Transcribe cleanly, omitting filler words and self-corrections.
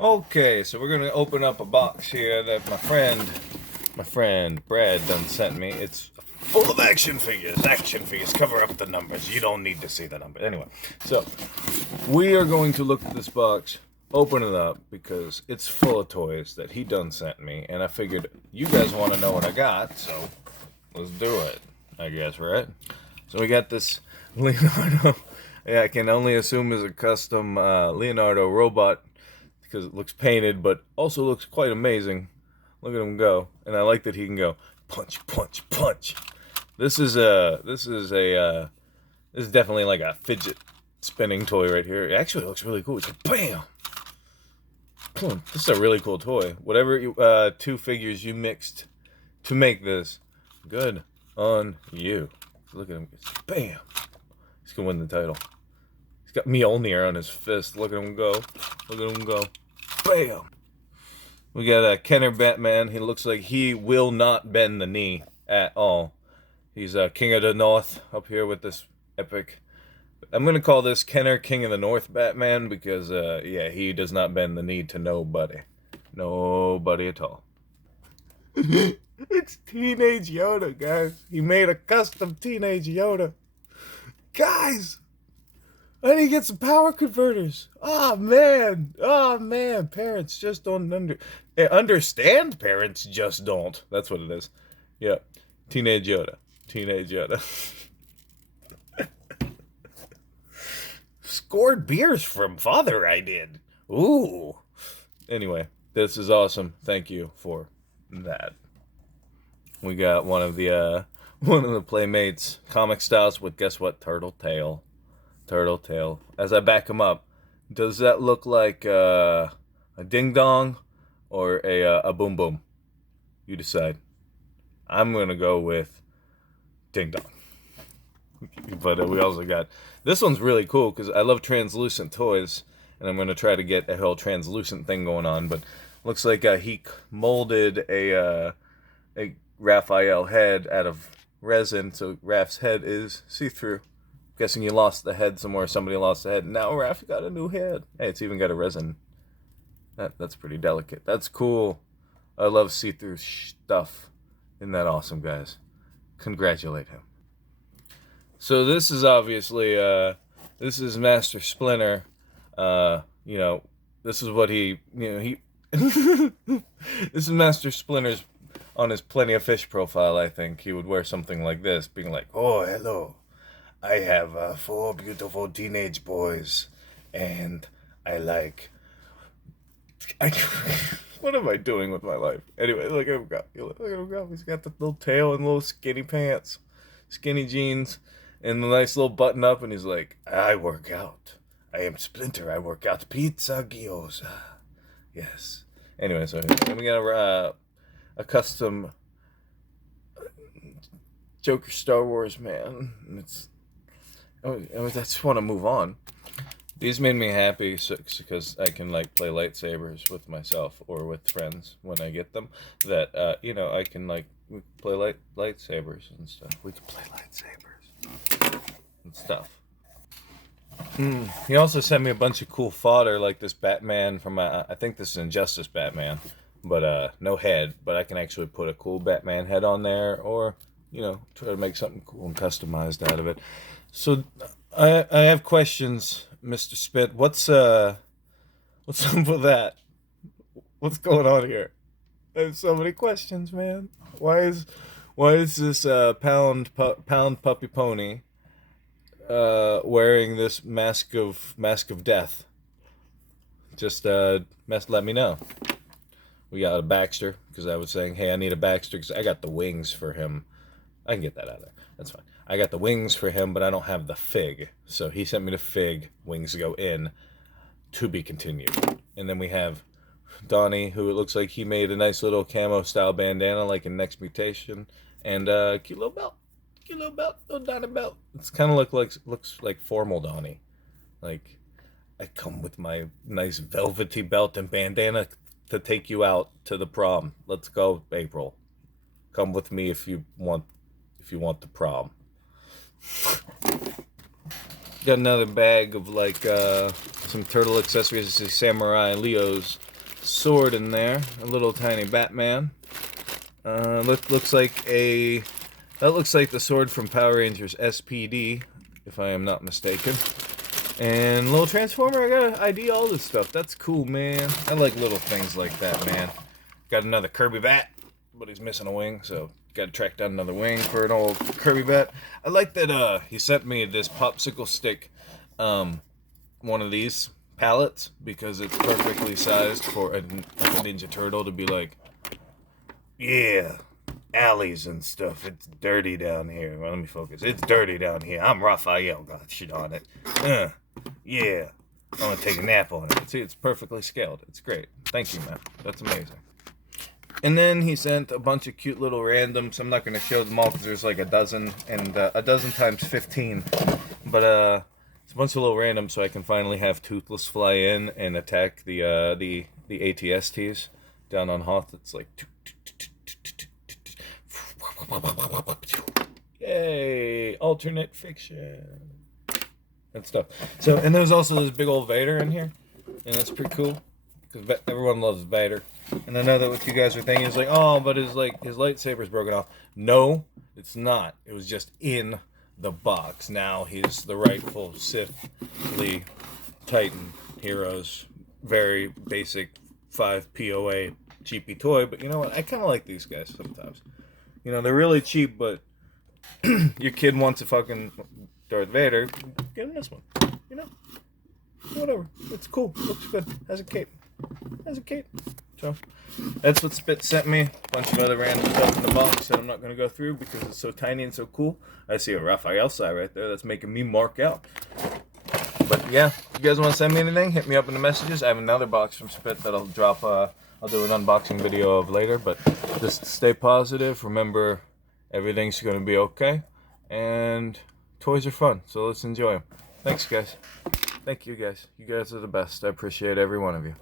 Okay, so we're gonna open up a box here that my friend Brad done sent me. It's full of action figures. Action figures. Cover up the numbers. You don't need to see the numbers. Anyway, so we are going to look at this box, open it up because it's full of toys that he done sent me, and I figured you guys want to know what I got, so let's do it. I guess, right? So we got this Leonardo. Yeah, I can only assume is a custom Leonardo robot because it looks painted, but also looks quite amazing. Look at him go, and I like that he can go punch, punch, punch. This is definitely like a fidget spinning toy right here. It actually looks really cool. It's like bam. This is a really cool toy. Whatever two figures you mixed to make this, good on you. Look at him. Bam. He's gonna win the title. He's got Mjolnir on his fist. Look at him go. Look at him go. Bam! We got a Kenner Batman. He looks like he will not bend the knee at all. He's King of the North up here with this epic. I'm going to call this Kenner King of the North Batman because, yeah, he does not bend the knee to nobody. Nobody at all. It's Teenage Yoda, guys. He made a custom Teenage Yoda. Guys! I need to get some power converters. Oh man. Parents just don't understand. Parents just don't. That's what it is. Yeah. Teenage Yoda. Teenage Yoda. Scored beers from father, I did. Ooh. Anyway, this is awesome. Thank you for that. We got one of the Playmates comic styles with, guess what? Turtle tail. As I back him up, does that look like a ding dong or a boom boom? You decide. I'm gonna go with ding dong. But we also got this one's really cool because I love translucent toys, and I'm gonna try to get a whole translucent thing going on. But looks like he molded a Raphael head out of resin, so Raph's head is see-through. Guessing you lost the head somewhere. Somebody lost the head. Now Raph got a new head. Hey, it's even got a resin. That's pretty delicate. That's cool. I love see-through stuff. Isn't that awesome, guys? Congratulate him. So this is obviously this is Master Splinter. This is what he this is Master Splinter's on his Plenty of Fish profile. I think he would wear something like this, being like, "Oh, hello. I have 4 beautiful teenage boys, and I like. What am I doing with my life? Anyway, look at him go. Look at him go. He's got the little tail and little skinny pants, skinny jeans, and the nice little button up, and he's like, I work out. I am Splinter. I work out pizza gyoza. Yes. Anyway, so then we got a custom Joker Star Wars man. And it's. I just want to move on. These made me happy because I can like play lightsabers with myself or with friends when I get them. That I can like play lightsabers and stuff. We can play lightsabers and stuff. He also sent me a bunch of cool fodder like this Batman from I think this is Injustice Batman, but no head. But I can actually put a cool Batman head on there, or try to make something cool and customized out of it. So I have questions, Mr. Spit. What's up with that? What's going on here? I have so many questions, man. Why is this pound puppy pony wearing this mask of death? Just let me know. We got a Baxter because I was saying, hey, I need a Baxter because I got the wings for him. I can get that out of there. That's fine. I got the wings for him, but I don't have the fig. So he sent me the fig. Wings go in. To be continued. And then we have Donnie, who it looks like he made a nice little camo style bandana, like in Next Mutation, and cute little belt, little Donnie belt. It's kind of looks like formal Donnie. Like I come with my nice velvety belt and bandana to take you out to the prom. Let's go, April. Come with me if you want the prom. Got another bag of like some turtle accessories. This is Samurai Leo's sword in there, a little tiny Batman. Looks like that looks like the sword from Power Rangers SPD, if I am not mistaken. And little Transformer, I gotta ID all this stuff. That's cool, man. I like little things like that, man. Got another Kirby bat, but he's missing a wing, so gotta track down another wing for an old Kirby bat. I like that he sent me this popsicle stick, one of these pallets, because it's perfectly sized for a Ninja Turtle to be like, yeah, alleys and stuff. It's dirty down here. Well, let me focus. It's dirty down here. I'm Raphael. Got shit on it. Yeah. I'm gonna take a nap on it. See, it's perfectly scaled. It's great. Thank you, man. That's amazing. And then he sent a bunch of cute little randoms. I'm not gonna show them all because there's like a dozen, and a dozen times 15. But it's a bunch of little randoms, so I can finally have Toothless fly in and attack the ATSTs down on Hoth. It's like, yay, alternate fiction and stuff. So, and there's also this big old Vader in here, and that's pretty cool because everyone loves Vader. And I know that what you guys are thinking is like, oh, but his lightsaber's broken off. No, it's not. It was just in the box. Now he's the rightful Sith Lee Titan Heroes. Very basic 5 POA cheapy toy, but you know what? I kind of like these guys sometimes. You know, they're really cheap, but your kid wants a fucking Darth Vader, get him this one. You know? Whatever. It's cool. Looks good. Has a cape. So, that's what Spit sent me. A bunch of other random stuff in the box that I'm not going to go through because it's so tiny and so cool. I see a Raphael side right there that's making me mark out. But yeah, if you guys want to send me anything, hit me up in the messages. I have another box from Spit that I'll drop, I'll do an unboxing video of later. But just stay positive. Remember, everything's going to be okay. And toys are fun, so let's enjoy them. Thanks, guys. Thank you, guys. You guys are the best. I appreciate every one of you.